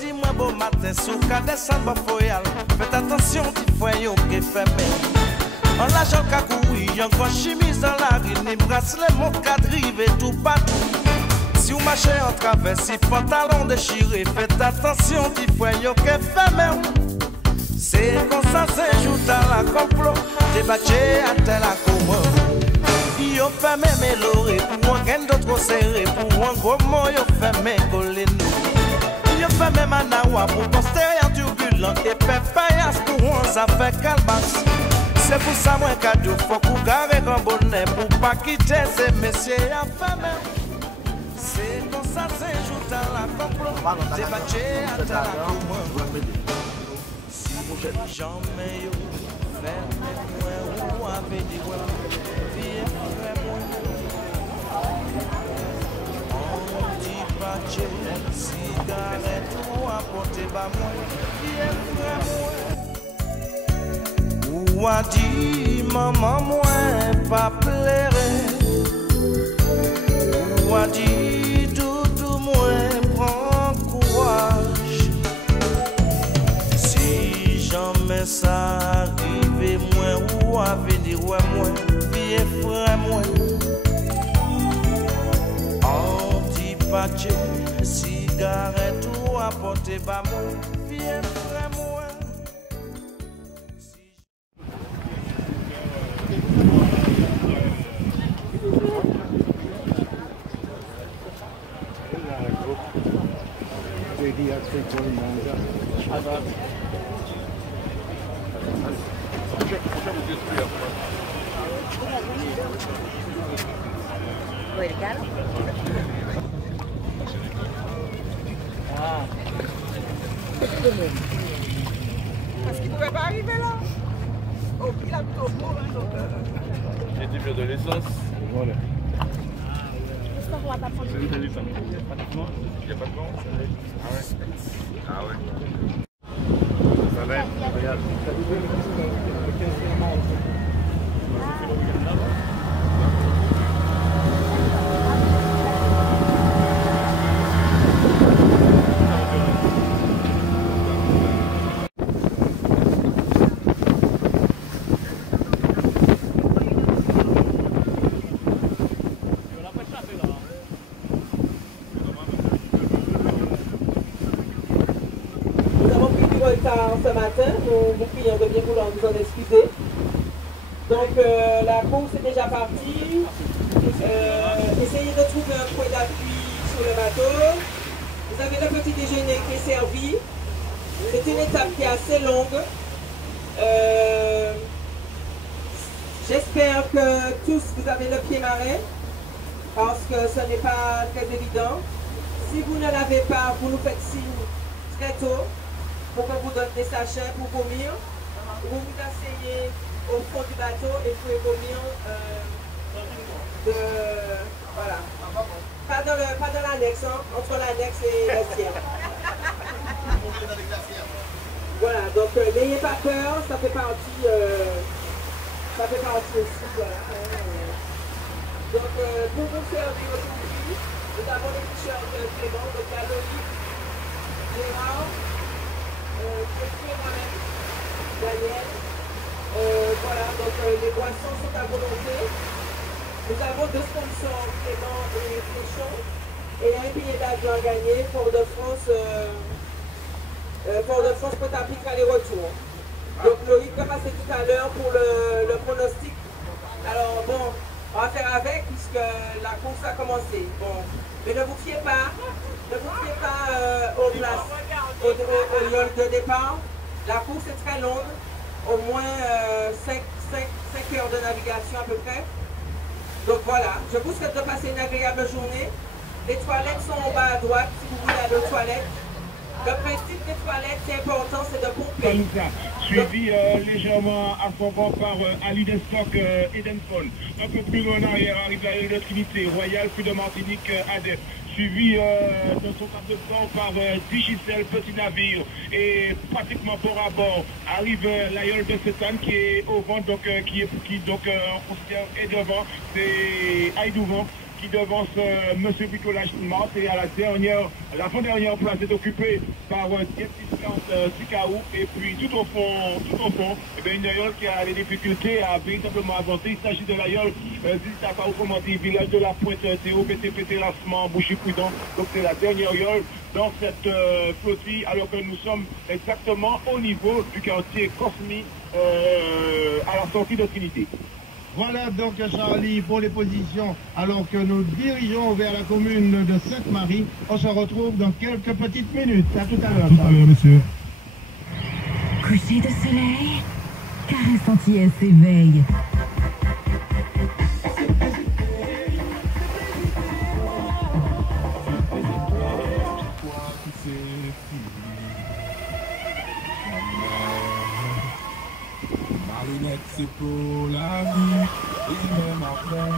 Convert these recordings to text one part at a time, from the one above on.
dis-moi bon matin, sous cadet sans bafoyal. Faites attention, petit foyer qui fait bien. En la joie cacoui, en grand chemise dans la rue, ni bracelet, mon cadre rivé tout partout. Si vous marchez en travers, si pantalon déchiré, faites attention, petit foyer qui fait bien. C'est comme ça, c'est jour à la complot, débatté à tel à comment. Yo fait mes mélorés, pour un gain d'autres serré, pour un gros mot, yo fait mes collés nous. Yo fait mes manawa, pour postérieur turbulent, et pépayas pour un affaire calbas. C'est pour ça, moi, cadeau, faut qu'on garde un bonnet, pour pas quitter ces messieurs à faire. C'est comme ça, c'est jour à la complot, débatté à tel à comment. Si jamais yo fait mes ou avait dit cigarette ou apporter bas moi, ou a dit maman moi pas pleurer, ou a dit doudou moi prends courage. Si jamais ça arrive moi ou a venir moi vieux frère moi. Cigarette ou apporter bas moi, viens frère moi. Parce qu'il ne pouvait pas arriver là. Oh, il a tout au bout. J'ai dit de l'essence. Voilà. J'espère qu'on va pas prendre. C'est une délice. Il n'y a pas de plan. Il n'y a pas de plan. Ah ouais. Ah ouais. Ça va être. Regarde. Ce matin, nous vous prions de bien vouloir nous en excuser. Donc la course est déjà partie. Essayez de trouver un point d'appui sur le bateau. Vous avez le petit déjeuner qui est servi. C'est une étape qui est assez longue. J'espère que tous vous avez le pied marin parce que ce n'est pas très évident. Si vous ne l'avez pas, vous nous faites signe très tôt pour qu'on vous donne des sachets pour vomir. Vous vous asseyez au fond du bateau et vous pouvez vomir voilà. Pas dans l'annexe, hein, entre l'annexe et le ciel. Voilà, donc n'ayez pas peur, ça fait partie aussi. Voilà. Donc pour vous servir aujourd'hui, nous avons les t-shirts Clément, donc Loïc, Gérard, moi-même, Daniel. Voilà, donc les boissons sont à volonté. Nous avons deux sponsors, Clément et Fléchon, et un billet d'avion à gagner pour Fort-de-France Pointe-à-Pitre aller-retour. Donc Loïc va passer tout à l'heure pour le pronostic. Alors bon, on va faire avec puisque la course a commencé. Bon, mais ne vous fiez pas aux places, au yol de départ. La course est très longue, au moins 5 heures de navigation à peu près. Donc voilà, je vous souhaite de passer une agréable journée. Les toilettes sont en bas à droite si vous voulez aller aux toilettes. Le principe des toilettes, c'est important, c'est de pomper. Suivi légèrement à son vent par Ali Destock Edenfon. Un peu plus loin en arrière arrive la de Trinité, Royal, puis de Martinique, Adès. Suivi de son cap de port par Digicel, Petit Navire. Et pratiquement port à bord arrive l'Aïeul de Sétane qui est au vent, donc qui on considère est devant. C'est Aïdouvant qui devance Monsieur Bricolage Mart, et à la dernière place est occupée par Tikaou, et puis tout au fond, eh bien, une aïeul qui a des difficultés à véritablement avancer. Il s'agit de l'aïeul village de la Pointe Théo, PTPT Lancement, Bouchy-Prudent. Donc c'est la dernière aïeul dans cette flottille, alors que nous sommes exactement au niveau du quartier Cosmi, à la sortie de Trinité. Voilà donc Charlie pour les positions, alors que nous dirigeons vers la commune de Sainte-Marie. On se retrouve dans quelques petites minutes. À tout à l'heure. Tout à l'heure, monsieur. Coucher de soleil, Caresse Antillaise s'éveille. Marinette, c'est pour la vie, et même après.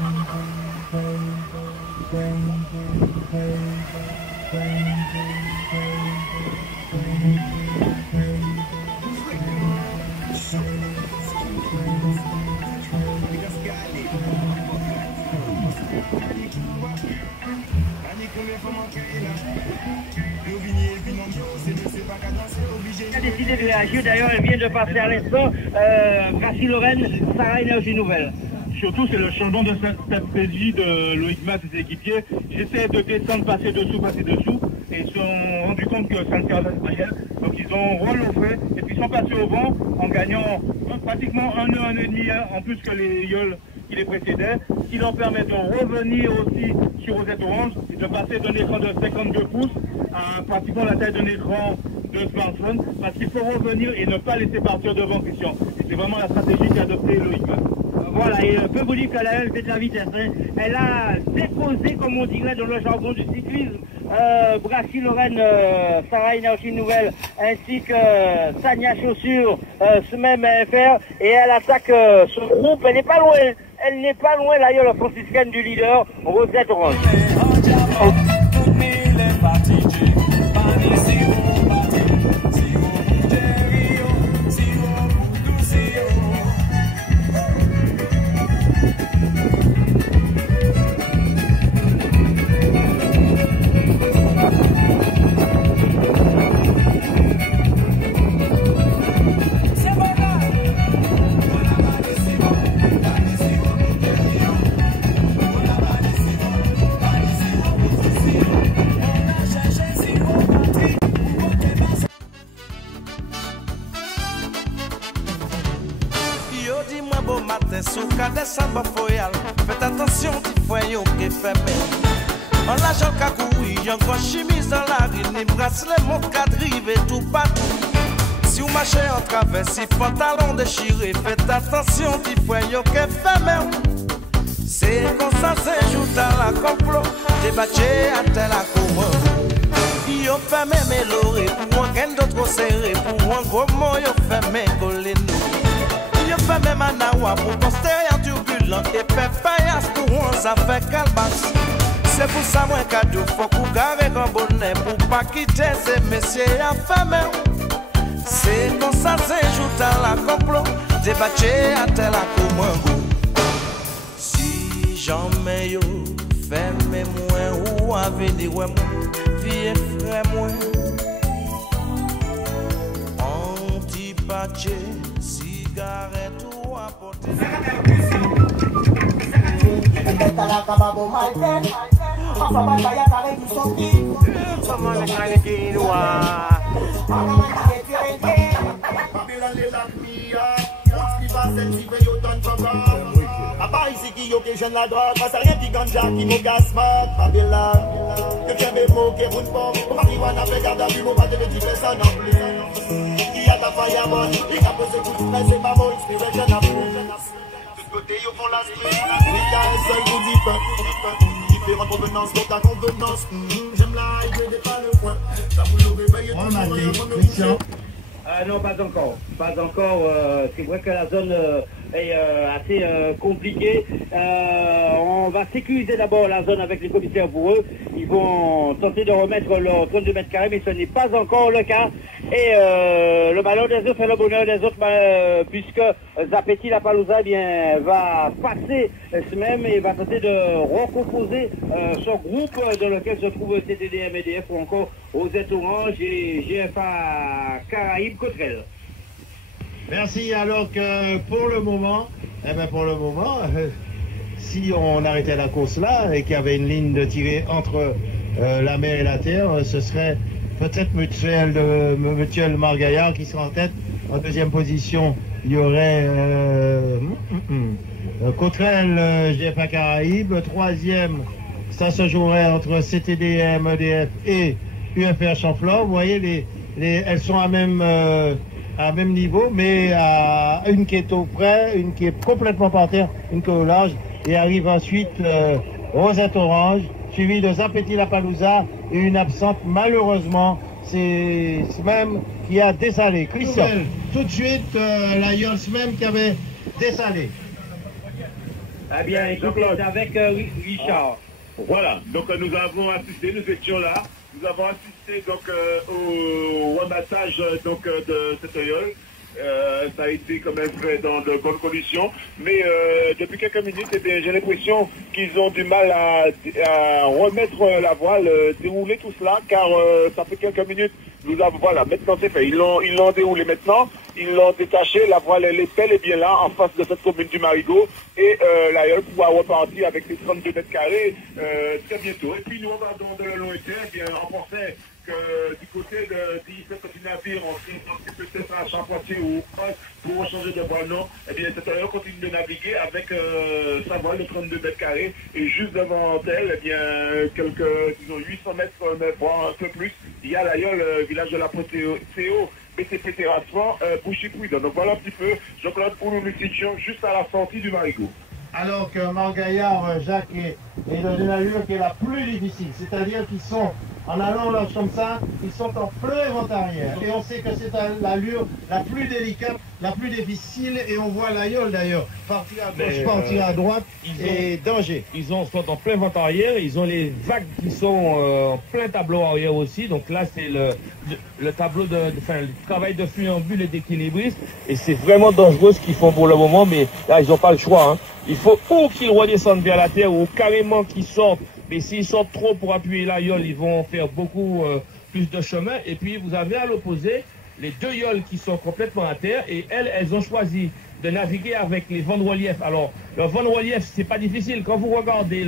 Elle a décidé de réagir, d'ailleurs elle vient de passer à l'instant, Brassi-Lorraine, Sarah Énergie Nouvelle. Surtout, c'est le changement de stratégie de Loïc Mas et ses équipiers. J'essaie de descendre, passer dessous, et ils se sont rendus compte que ça ne servait pas rien. Donc ils ont relevé et puis ils sont passés au vent en gagnant pratiquement 1 heure, 1 heure et demie en plus que les yoles qui les précédaient, ce qui leur permet de revenir aussi sur Rosette Orange et de passer d'un écran de 52 pouces à pratiquement la taille d'un écran de smartphone, parce qu'il faut revenir et ne pas laisser partir devant Christian. Et c'est vraiment la stratégie qu'a adoptée Loïc Mas. Voilà, et je peux vous dire qu'elle a fait de la vitesse. Hein. Elle a déposé, comme on dirait dans le jargon du cyclisme, Brassi-Lorraine, Sarah Énergie Nouvelle, ainsi que Sania Chaussures, même FR, et elle attaque son groupe. Elle n'est pas loin, l'ailleurs, franciscaine du leader, Rosette Orange. Faites attention, petit foyer qui est fermé. En la jolle cacoui, y'en grand chemise dans la rue, ni bracelet, mon cadre rive tout partout. Si vous marchez en travers, si pantalon déchiré, faites attention, petit foyer qui est fermé. C'est comme ça, c'est jour à la complot, débatté à tel à commande. Yo fermé mes lorés, pour un gain d'autres serré, pour un gros mot, yo fermé collé nous. Yo fermé manawa, pour poster en turbulent, et pépayas pour on a fait calbas. C'est pour ça moi cadeau, faut qu'on garde un bonnet, pour pas quitter ces messieurs à fermé. C'est comme ça, c'est jour à la complot, débatté à tel à commande. Si jamais yo fermé moi ou à venir moi, vie frère moi, anti-patché, cigarette ou à porter. A Paris c'est qui yo qui jeune la drogue, pas rien qui ganja qui mo casse mat, Babylone. Que tu avais moqué pour une pomme, pour marijuana fait garde à vue, mon pas de petit personne non plus. Qui a ta fireball, il a posé coup de stress, c'est pas bon, inspiration à plus. De côté yo font la street, les gars seul vous dit pas. Différentes provenances, pour ta convenance. J'aime la idée des pas le point. Ça vous le réveille, Christian. Non, pas encore. Pas encore. C'est vrai que la zone est assez compliquée. On va sécuriser d'abord la zone avec les commissaires pour eux. Ils vont tenter de remettre leurs 32 mètres carrés, mais ce n'est pas encore le cas. Et le malheur des autres fait le bonheur des autres, puisque Zapeti La Palouza va passer ce même et va tenter de recomposer son groupe dans lequel se trouvent CTDM, EDF ou encore Rosette Orange et GFA Caraïbes Cotrel. Merci. Alors que pour le moment, si on arrêtait la course là et qu'il y avait une ligne de tirée entre la mer et la terre, ce serait peut-être Mutuel Margaillard qui sera en tête. En deuxième position, il y aurait Cotrel, GFA Caraïbes. Troisième, ça se jouerait entre CTDM, EDF et UFR Chamflore. Vous voyez, elles sont à même niveau, mais à une qui est au près, une qui est complètement par terre, une qui est au large. Et arrive ensuite Rosette Orange, suivi de Zapeti La Palouza et une absente, malheureusement, c'est même qui a dessalé. Christian. Tout de suite, la Yols même qui avait dessalé. Eh bien, écoutez, c'est avec Richard. Voilà, donc nous avons assisté, nous étions là, nous avons assisté donc au ramassage donc de cette Yols. Ça a été quand même fait dans de bonnes conditions, mais depuis quelques minutes, eh bien, j'ai l'impression qu'ils ont du mal à remettre la voile, dérouler tout cela, car ça fait quelques minutes, nous avons, voilà, maintenant c'est fait, ils l'ont déroulé maintenant, ils l'ont détaché, la voile elle est bel et bien là, en face de cette commune du Marigot, et la Yols pourra repartir avec ses 32 mètres carrés très bientôt. Et puis nous regardons de le lointain, eh bien, on pensait que du côté du navire, on s'est peut-être à Charpentier ou pour changer de voile, non. Eh bien, cette Yols continue de naviguer avec sa voile de 32 mètres carrés et juste devant elle, eh bien, quelques, disons, 800 mètres, voire un peu plus, il y a la Yols, village de la Potéo, BCP Terrassement, Bouchy-Pouidon. Donc voilà un petit peu, Jean-Claude, où nous nous situons juste à la sortie du Marigot. Alors que Margaillard, Jacques, est dans une allure qui est la plus difficile, c'est-à-dire qu'ils sont, en allant là comme ça, ils sont en plein vent arrière. Et on sait que c'est l'allure la plus délicate, la plus difficile, et on voit la Yols d'ailleurs partir à gauche, partir à droite, et danger. Ils sont en plein vent arrière, ils ont les vagues qui sont en plein tableau arrière aussi, donc là c'est le tableau le travail de funambule et d'équilibriste, et c'est vraiment dangereux ce qu'ils font pour le moment, mais là ils n'ont pas le choix, hein. Il faut ou qu'ils redescendent vers la terre ou carrément qu'ils sortent. Mais s'ils sortent trop pour appuyer la Yols, ils vont faire beaucoup plus de chemin. Et puis vous avez à l'opposé les deux Yols qui sont complètement à terre et elles ont choisi de naviguer avec les vents de relief. Alors le vent de relief, c'est pas difficile. Quand vous regardez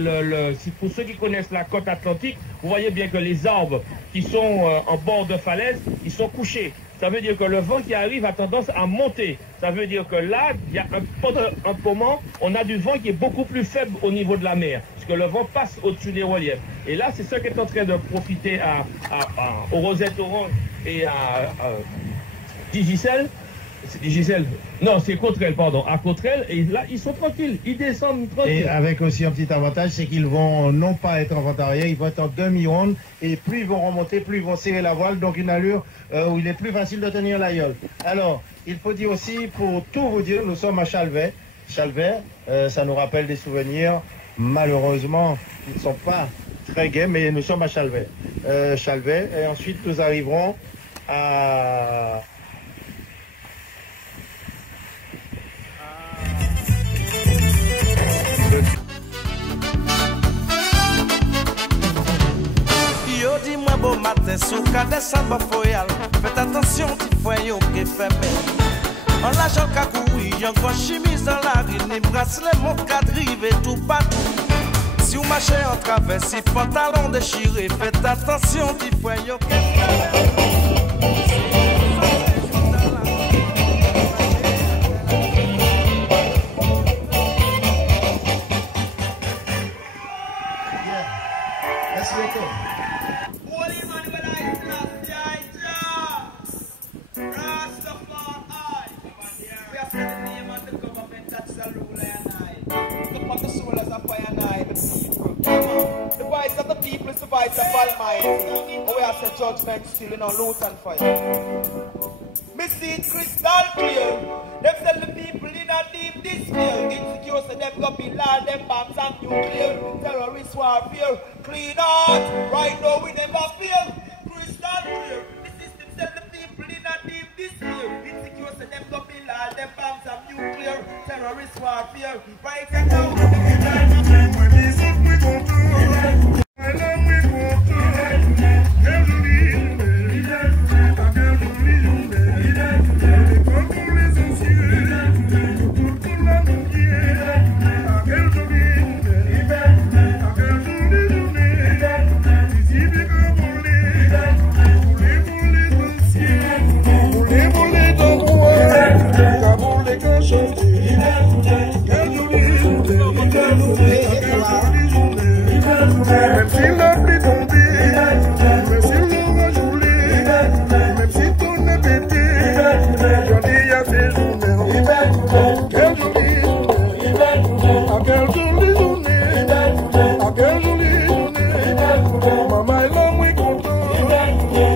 pour ceux qui connaissent la côte atlantique, vous voyez bien que les arbres qui sont en bord de falaise, ils sont couchés. Ça veut dire que le vent qui arrive a tendance à monter. Ça veut dire que là, il y a un moment, on a du vent qui est beaucoup plus faible au niveau de la mer. Parce que le vent passe au-dessus des reliefs. Et là, c'est ça qui est en train de profiter aux Rosette Orange et à Digicel. C'est Digicel. Non, c'est Cotrel, pardon. À Cotrel, et là, ils sont tranquilles. Ils descendent tranquilles. Et avec aussi un petit avantage, c'est qu'ils vont non pas être en vent arrière, ils vont être en demi-ronde. Et plus ils vont remonter, plus ils vont serrer la voile. Donc une allure où il est plus facile de tenir la Yols. Alors, il faut dire aussi, pour tout vous dire, nous sommes à Chalvet. Chalvet, ça nous rappelle des souvenirs, malheureusement, qui ne sont pas très gais, mais nous sommes à Chalvet. Chalvet, et ensuite nous arriverons à... Yo dis-moi bon matin, sous cadet samba foyal. Faites attention, petit foyer qui fait belle. En la joie kakoui, y'en grand chemise dans la rue, ni bracelet, mon cadre rive tout partout. Si vous marchez en travers, si pantalon déchiré, faites attention, petit foyer qui fait belle. Judgment still in a loot and fire. Me see it crystal clear. Them sell the people in a deep despair. Insecure so them go be loud, them bombs and nuclear. Terrorist warfare, clean out. Right now we never fear. Crystal clear. The system sell the people in all them bombs of nuclear terrorist warfare. Right now. Même si la pluie tombée, même si l'eau va jouer, même si tout est pété, j'en dis à ces journées. Quelle jolie journée, à quelle jolie journée, à quelle jolie journée. Maman est là, moi content,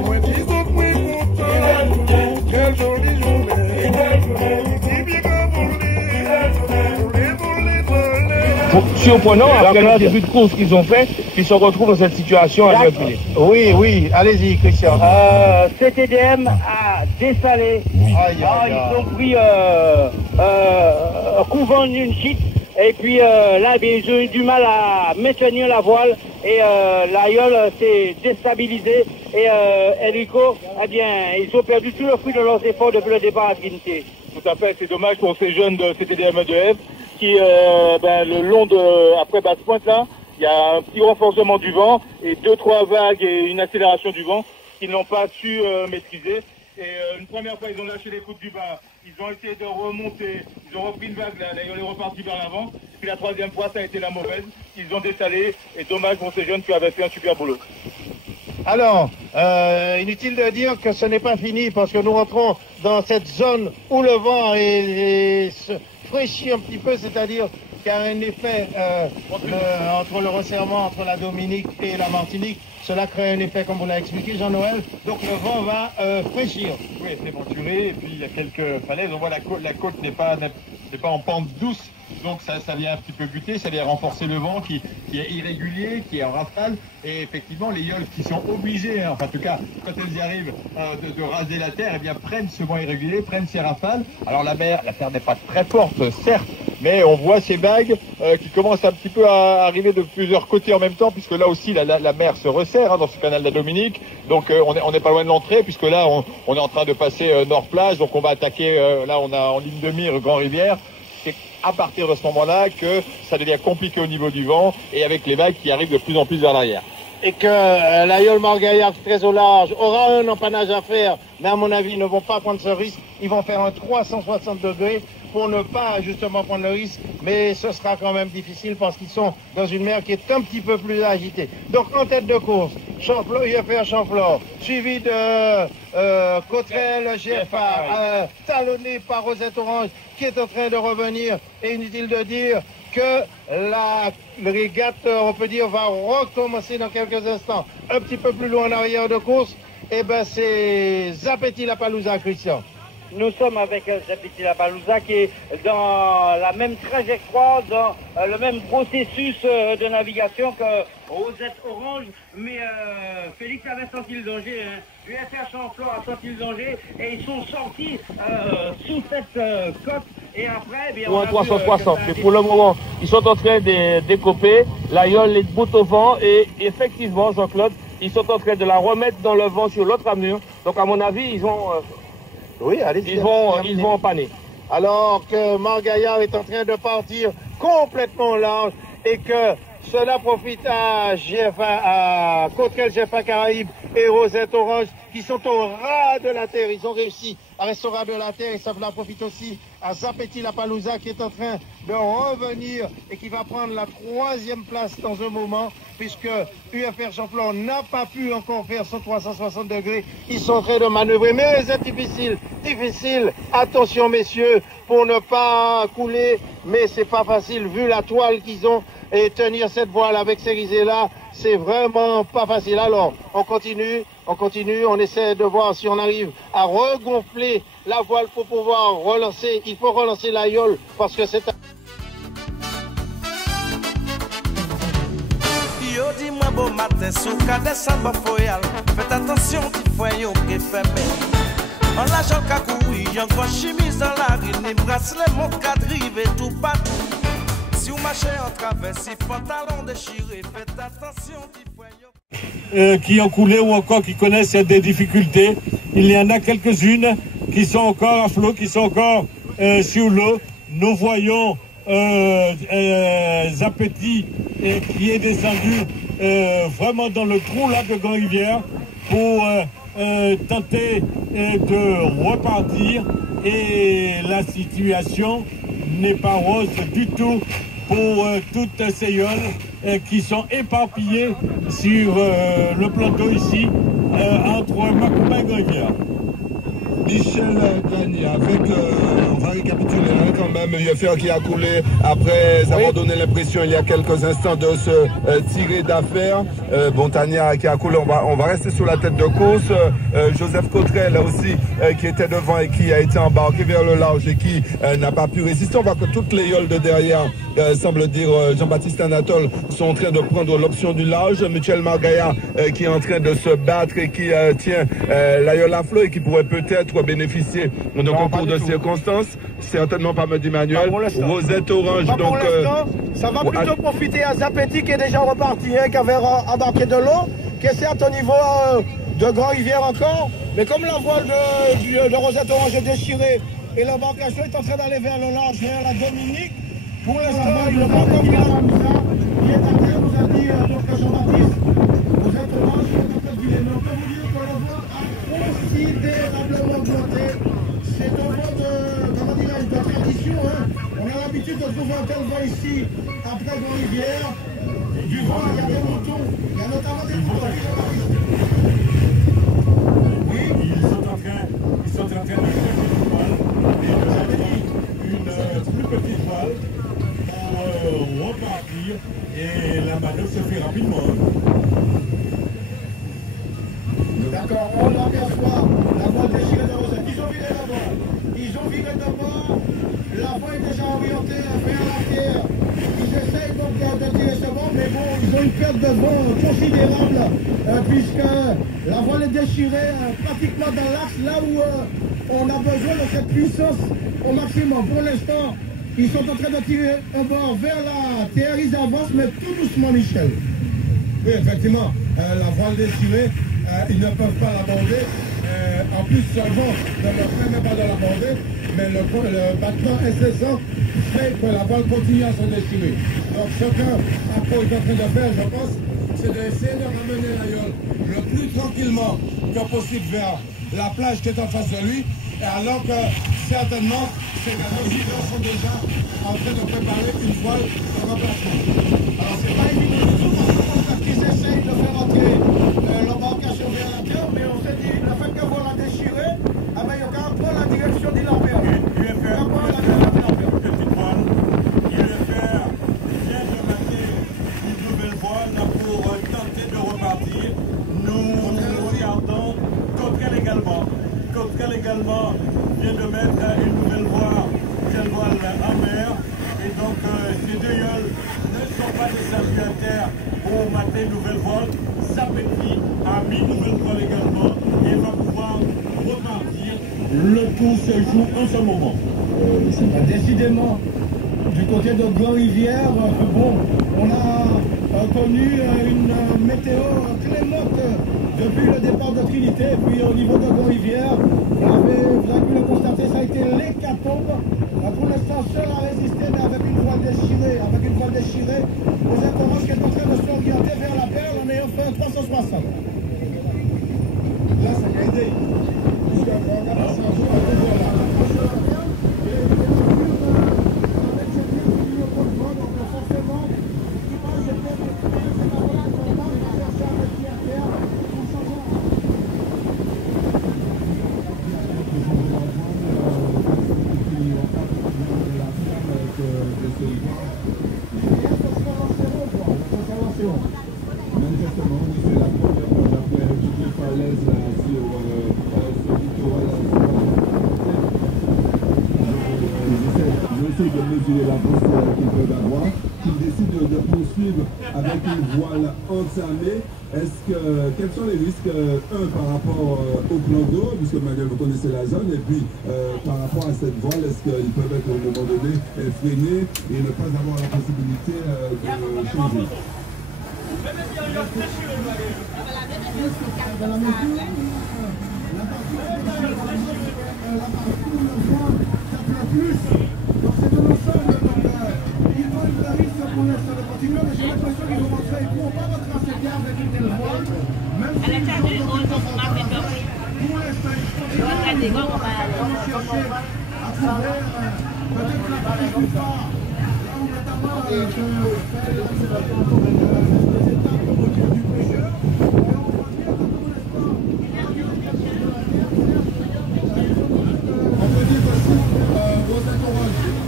moi dis donc moi content. Quelle jolie journée, si bien surprenant, après les buts de course qu'ils ont fait, qu'ils se retrouvent dans cette situation à reculer. Oui, oui, allez-y, Christian. CTDM a dessalé. Ils ont pris couvent d'une chute. Et puis là, ils ont eu du mal à maintenir la voile. Et l'aïeul s'est déstabilisé. Et Enrico, eh bien, ils ont perdu tout le fruit de leurs efforts depuis le départ à Trinité. Tout à fait, c'est dommage pour ces jeunes de CTDM EDF qui, le long de, après Basse-Pointe là, il y a un petit renforcement du vent et 2-3 vagues et une accélération du vent qu'ils n'ont pas su maîtriser. Et une première fois, ils ont lâché les coudes du bas, ils ont essayé de remonter, ils ont repris une vague, là, ils est reparti vers l'avant. Puis la troisième fois, ça a été la mauvaise, ils ont dessalé et dommage pour ces jeunes qui avaient fait un super boulot. Alors, inutile de dire que ce n'est pas fini parce que nous rentrons dans cette zone où le vent se fraîchit un petit peu, c'est-à-dire qu'il y a un effet entre le resserrement entre la Dominique et la Martinique. Cela crée un effet, comme vous l'avez expliqué, Jean-Noël. Donc le vent va fraîchir. Oui, c'est venturé et puis il y a quelques falaises. On voit la côte n'est pas en pente douce. Donc ça vient un petit peu buter, ça vient renforcer le vent qui est irrégulier, qui est en rafale. Et effectivement, les yoles qui sont obligées, enfin en tout cas, quand elles y arrivent, de raser la terre, eh bien prennent ce vent irrégulier, prennent ces rafales. Alors la terre n'est pas très forte, certes, mais on voit ces vagues qui commencent un petit peu à arriver de plusieurs côtés en même temps, puisque là aussi la mer se resserre dans ce canal de la Dominique. Donc on n'est pas loin de l'entrée, puisque là on est en train de passer Nord-Plage, donc on va attaquer, là on a en ligne de mire Grand-Rivière. C'est à partir de ce moment-là que ça devient compliqué au niveau du vent et avec les vagues qui arrivent de plus en plus vers l'arrière. Et que l'aïeul Margaillard très au large aura un empannage à faire, mais à mon avis, ils ne vont pas prendre ce risque. Ils vont faire un 360 degrés pour ne pas justement prendre le risque, mais ce sera quand même difficile parce qu'ils sont dans une mer qui est un petit peu plus agitée. Donc en tête de course, UFR Chamflore, suivi de Cottrell GFA, talonné par Rosette Orange qui est en train de revenir. Et inutile de dire que la régate, on peut dire, va recommencer dans quelques instants. Un petit peu plus loin en arrière de course, et ben c'est Zapeti-Lapalooza, Christian. Nous sommes avec Zapeti-Lapalooza qui est dans la même trajectoire, dans le même processus de navigation que Rosette Orange, mais Félix avait senti le danger, hein. UFR Chamflore a senti le danger et ils sont sortis sous cette côte. Et après, bien, pour un 360. Mais pour le moment, ils sont en train de décoper. L'aïeul est bout au vent et effectivement, Jean-Claude, ils sont en train de la remettre dans le vent sur l'autre amure. Donc à mon avis, ils vont empanner. Alors que Margaillard est en train de partir complètement large et que cela profite à GFA, à Cottrell GFA Caraïbes et Rosette Orange qui sont au ras de la terre. Ils ont réussi à rester au ras de la terre et ça profite aussi à Zapeti-Lapalooza qui est en train de revenir et qui va prendre la 3e place dans un moment puisque UFR Chamflore n'a pas pu encore faire son 360 degrés. Ils sont en train de manœuvrer, mais c'est difficile. Attention messieurs pour ne pas couler, mais c'est pas facile vu la toile qu'ils ont et tenir cette voile avec ces risées-là, c'est vraiment pas facile. Alors, on continue, on essaie de voir si on arrive à regonfler la voile pour pouvoir relancer. Il faut relancer l'aïeul parce que c'est... Yo dis-moi bon matin, sous cas décembre foyal, faites attention, petit foyer qui fait belle. En la jol ka koui, encore chemise dans la rue, ni bracelet, mon cadre rive tout partout. Si vous marchez en travers, si pantalon déchiré, faites attention, qui ont coulé ou encore qui connaissent des difficultés. Il y en a quelques-unes qui sont encore à flot, qui sont encore sur l'eau. Nous voyons Zapetti qui est descendu vraiment dans le trou là de Grand-Rivière pour tenter de repartir, et la situation n'est pas rose du tout pour toutes ces yoles qui sont éparpillées sur le plateau ici entre Macouba et Grand-Rivière. Michel Granier, on va récapituler quand même, UFR qui a coulé après avoir donné l'impression il y a quelques instants de se tirer d'affaire. Bontania qui a coulé, on va rester sur la tête de course. Joseph Cottrell aussi qui était devant et qui a été embarqué vers le large et qui n'a pas pu résister. On voit que toutes les yoles de derrière, semble dire Jean-Baptiste Anatole, sont en train de prendre l'option du large. Michel Margaya qui est en train de se battre et qui tient la yole à flot et qui pourrait peut-être bénéficier de concours de circonstances. Certainement pas Mehdi Manuel. Rosette Orange. Donc, ça va plutôt profiter à Zapetti qui est déjà reparti, qui avait embarqué de l'eau, qui est certes au niveau de Grand-Rivière encore. Mais comme la voile de Rosette Orange est déchirée et l'embarcation est en train d'aller vers le large, vers la Dominique, pour l'instant, il n'a pas encore pris la Ramisa, qui est à terre, nous a dit Jean-Baptiste. Rosette Orange est en train de filer. Mais on peut vous dire que la voile a considérablement augmenté. C'est un vent de tradition. On a l'habitude de trouver un tel vent ici, après Grand-Rivière. Du vent, il y a des moutons. Il y a notamment des moutons. Oui, ils sont en train de faire une plus petite voile pour repartir. Et la manœuvre se fait rapidement. D'accord, on aperçoit la voile déchirée de Rosette. Ils ont viré d'abord. Ils ont viré d'abord. La voile est déjà orientée vers la terre. Ils essayent donc de tirer ce vent, mais bon, ils ont une perte de vent considérable puisque la voile est déchirée pratiquement dans l'axe, là où on a besoin de cette puissance au maximum. Pour l'instant, ils sont en train de tirer un bord vers la terre. Ils avancent, mais tout doucement, Michel. Oui, effectivement, la voile déchirée. Ils ne peuvent pas l'aborder. En plus, ce vent ne leur permet pas de l'aborder, mais le battement incessant fait que la voile continue à se déchirer. Donc, ce qu'Apo est en train de faire, je pense, c'est d'essayer de ramener la yole le plus tranquillement que possible vers la plage qui est en face de lui, alors que certainement, ces navigants sont déjà en train de préparer une voile de remplacement. Alors, c'est pas évident du tout parce qu'ils essayent de faire entrer l'embarcation vers la terre, mais on s'est dit, le fait que vous la déchirez, ah ben, il y aura un peu la direction du Lambert. UFR, petite voile. UFR vient de mettre une nouvelle voile pour tenter de repartir. Nous regardons Cottrell également. Cottrell également vient de mettre une nouvelle voile en mer. Et donc, ces deux yoles ne sont pas descendues à terre pour mater une nouvelle voile. Zapetti a mis une nouvelle voile également et va pouvoir repartir. Le tout se joue en ce moment. Décidément, du côté de Grand-Rivière, bon, on a connu une météo clémente depuis le départ de Trinité. Et puis au niveau de Grand-Rivière, vous avez pu le constater, ça a été l'hécatombe. Pour l'instant, seul à résister, mais avec une voile déchirée, vous êtes orange qui est en train de s'orienter vers la perle en ayant fait 360. Là, ça a aidé. Jusqu'à essaient de mesurer l'avance qu'ils peuvent avoir, qu'ils décident de poursuivre avec une voile entamée. Quels sont les risques, par rapport au plan d'eau, puisque maintenant vous connaissez la zone, et puis par rapport à cette voile, est-ce qu'ils peuvent être au moment donné freinés et ne pas avoir la possibilité de changer?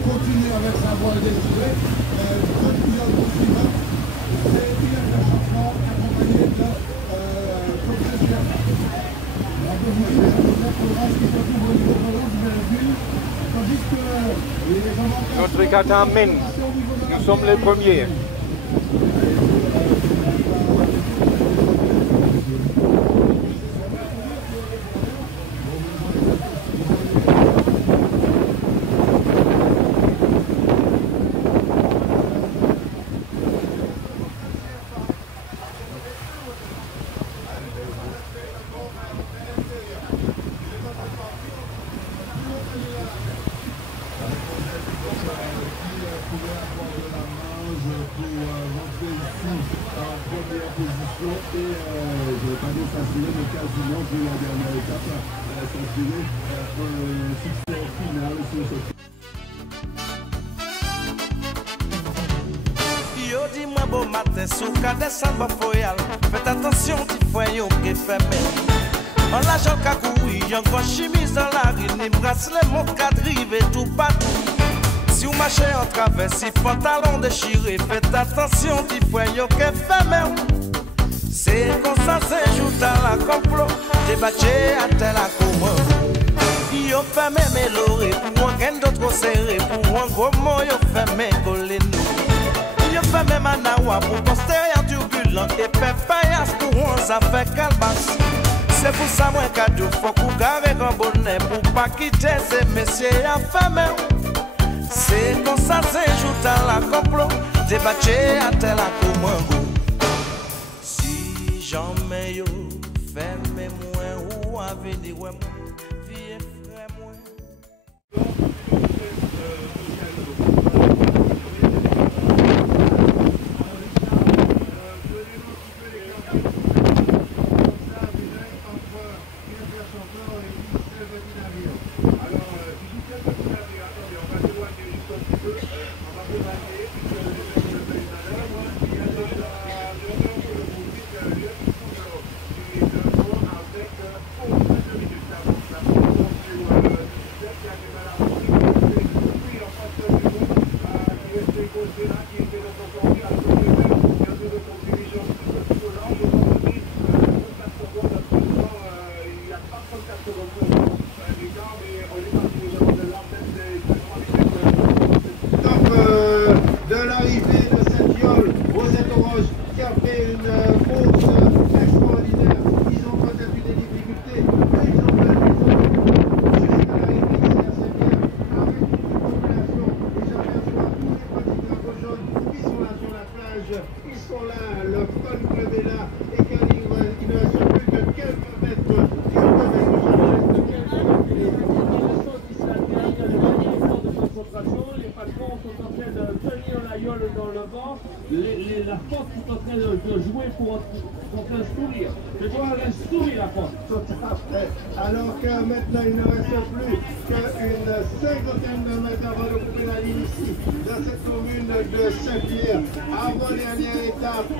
Continue avec sa voile détournée. Notre régatta mène. Nous sommes les premiers. Yo dis-moi bon matin, sous cas descendre foyal. Faites attention, petit foyer qui est fermé. En la joie kakoui, y'en grand chemise dans la rue, ni bracelet, mon cadre, tout partout. Si vous marchez en travers, si pantalon déchiré, faites attention, petit foyer qui est fermé. C'est comme ça, c'est jour à la complot, débatté à tel à commande. Yo fermé mes lorés, pour un gain d'autres serré, pour un gros mot, yo fermé collé nous. Yo fermé manawa, pour postérieur turbulent, et pépayas pour on affaire calbas. C'est pour ça, moi, cadeau, faut qu'on garde un bonnet, pour pas quitter ces messieurs à fermer. C'est comme ça, c'est jour à la complot, débatté à tel à commande. Si jamais yo fermé moi, ou à venir, ouais, vie frère moi. De l'arrivée de cette viole aux étoiles qui a fait une course extraordinaire. Ils ont peut-être eu des difficultés, mais ils ont fait jusqu'à l'arrivée ici à Saint-Pierre avec une population. Et j'aperçois tous les petits drapeaux jaunes qui sont là sur la plage. Ils sont là, le fun club est là et qu'il ne reste plus que quelques mètres. Les patrons sont en train de tenir la gueule dans le vent, la force est en train de jouer pour un sourire. Je dois un sourire la force. Tout à fait. Alors que maintenant il ne reste plus qu'une cinquantaine de mètres avant de couper la ligne ici, dans cette commune de Saint-Pierre, avant-dernière étape.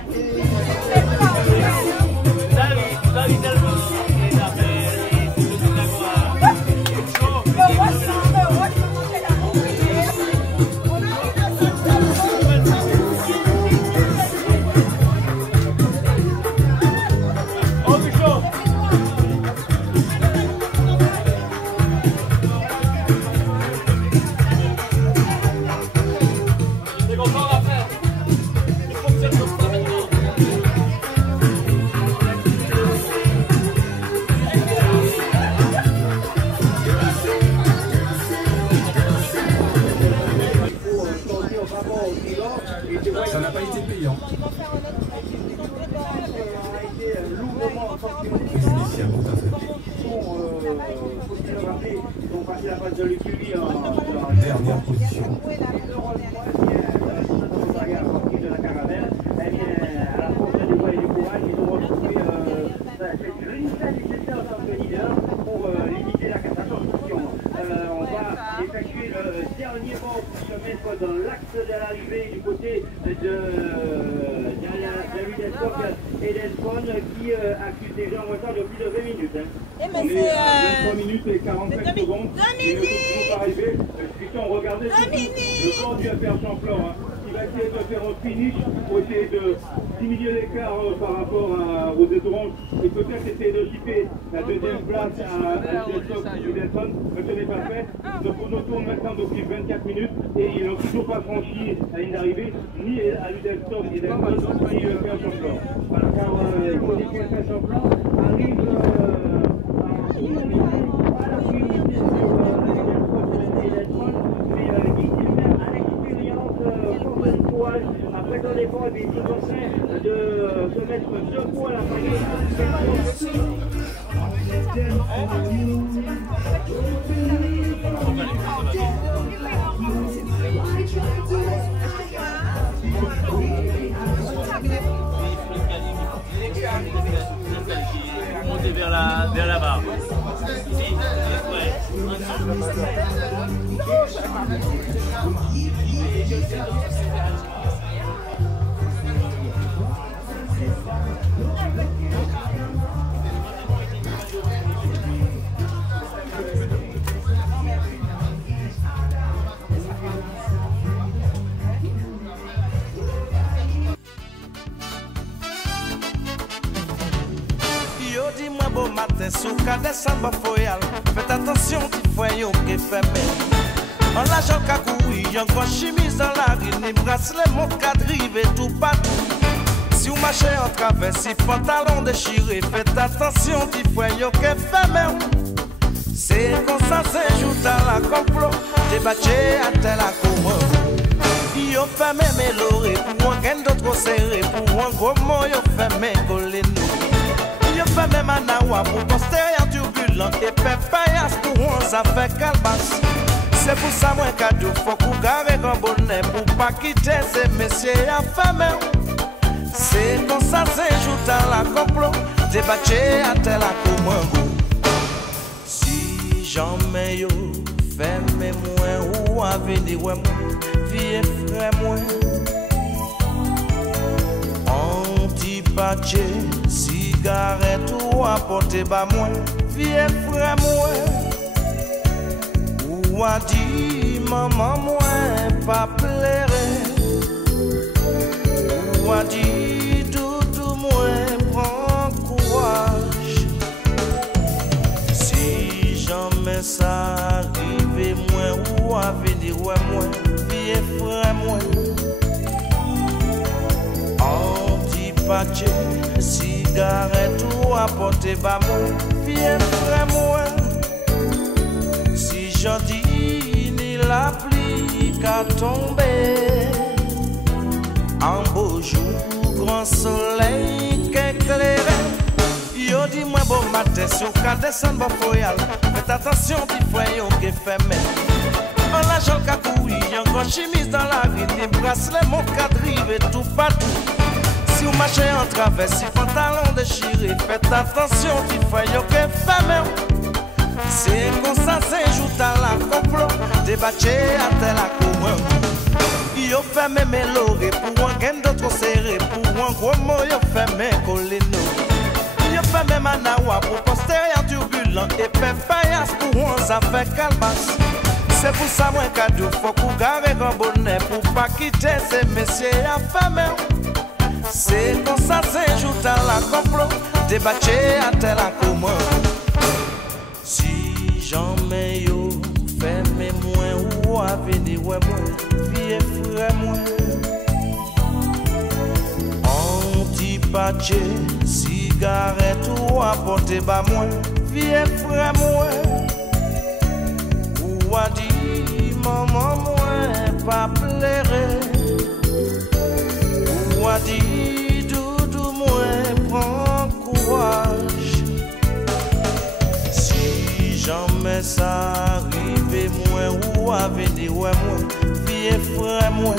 bien, tout à fait. Faut-il le rappeler, ils ont passé la phase de l'écurie en dernière position. De la caravelle, eh bien, à la force du voix et du courage, ils ont retrouvé cette grinta nécessaire en tant que leader pour limiter la catastrophe. On va effectuer le dernier bond pour se mettre dans l'axe de l'arrivée du côté de l'Udescoq et d'Elfon qui accuse déjà un retard de plus de 20 minutes. Eh on est à 23 minutes et 45 secondes. Et le coup arrivé, puisqu'on regardait le corps du FR Champlon. Il va essayer de faire un finish pour essayer de diminuer l'écart par rapport à Rosette Orange et peut-être essayer de chipper la deuxième place à Udescoq, mais ce n'est pas fait. Donc on tourne maintenant depuis 24 minutes et ils n'ont toujours pas franchi la ligne d'arrivée ni à Udescoq ni Delfon ni FR Champlon. Voilà, car il faut dire que FR Champlon arrive à la priorité sur Udescoq et Delfon, mais à l'expérience pour le courage. Après son effort, ils sont en train de se mettre debout à la Montez vers la barre. Yo dis-moi bon matin, sous qu'à descendre foyal. Faites attention, petit foyer qui fait bien. En la jolle kakoui, y'en grand chemise dans la rue, ni bracelet, mon cadre rive tout partout. Si vous marchez en travers, si pantalon déchiré, faites attention, petit foyer qui fait bien. C'est comme ça, c'est jour à la complot, débatté à tel à commande. Yo fait même l'oré, pour un gain d'autre serré, pour un gros mot, yo fait même coller nous. Yo fait même anawa pour postérieur turbulent, et pépayas pour on a fait calbas. C'est pour ça moi cadeau, faut qu'on garde un bonnet pour pas quitter ces messieurs à femme. C'est comme ça, c'est jour à la complot, débatté à tel à commande. Si jamais yo fait même moi ou à venir moi, vie frère moi. Antipaché, cigarette ou apporter bas moi, vie frère moi. Ou a dit maman moi pas pleurer. Ou a dit doudou moi prends courage. Si jamais ça arrive moi ou à venir moi, vie frère moi. Antipaché, cigarette ou apporter bas moi, vie frère moi. Si j'en dis ni la pluie qu'à tomber, un beau jour, grand soleil qu'éclairé. Yo dis-moi bon matin, sur qu'à descendre foyal. Faites attention, petit foyer qui fait même. En la jolle kakoui, y'en grand chemise dans la rue, ni bracelet, mon cadre rive tout partout. Si vous marchez en travers, si pantalon déchiré, faites attention, petit foyer qui fait même. C'est comme ça, c'est jour à la complot, débatté à tel à commande. Yo fait même l'oré, pour un gain d'autre serré, pour un gros mot, yo fait même coller nous. Yo fait même anawa pour postérieur turbulent, et pépayas pour on a fait calbas. C'est pour ça moi cadeau, faut qu'on garde un bonnet pour pas quitter ces messieurs à femme. C'est comme ça, c'est jour à la complot, débatté à tel à commande. Si jamais yo fait mes moins ou à venir ouais moi, vie frère moi. Antipaché, cigarette ou apporter bas moi, vie frère moi. Ou a dit maman moi pas pleurer. Ou a dit doudou moi prends courage. pas venir ouais moi, vieux frère moi.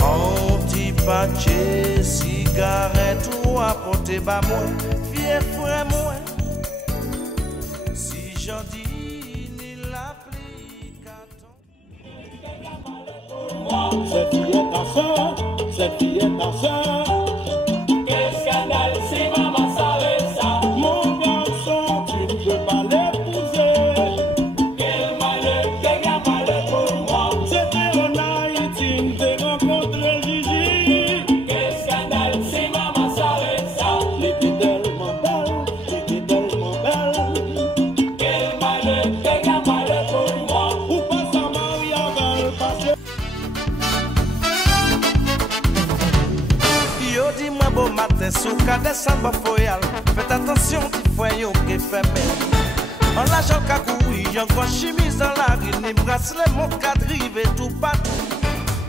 Anti-patché, cigarette ou apporter bas moi, vieux frère moi. Si j'en dis ni l'applicaton. Cette fille est ta soeur, cette fille est ta soeur. Quel scandale si maman savait ça. Mon garçon, tu ne peux pas l'épouser. Quel malheur pour moi. C'était en Haïti, t'es rencontré Gigi. Quel scandale si maman savait ça. L'été tellement belle, l'été tellement belle. Quel malheur pour moi. Ou pas ça marie avec le passé. Yo dis-moi bon matin, sous cas descendre foyal. Faites attention, petit foyer qui fait belle. En l'argent qu'a couru, y'en a chemise dans la rue, ni bracelet, mon cadre, tout partout.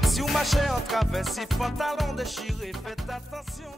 Si vous marchez en travers, si pantalon déchiré, faites attention.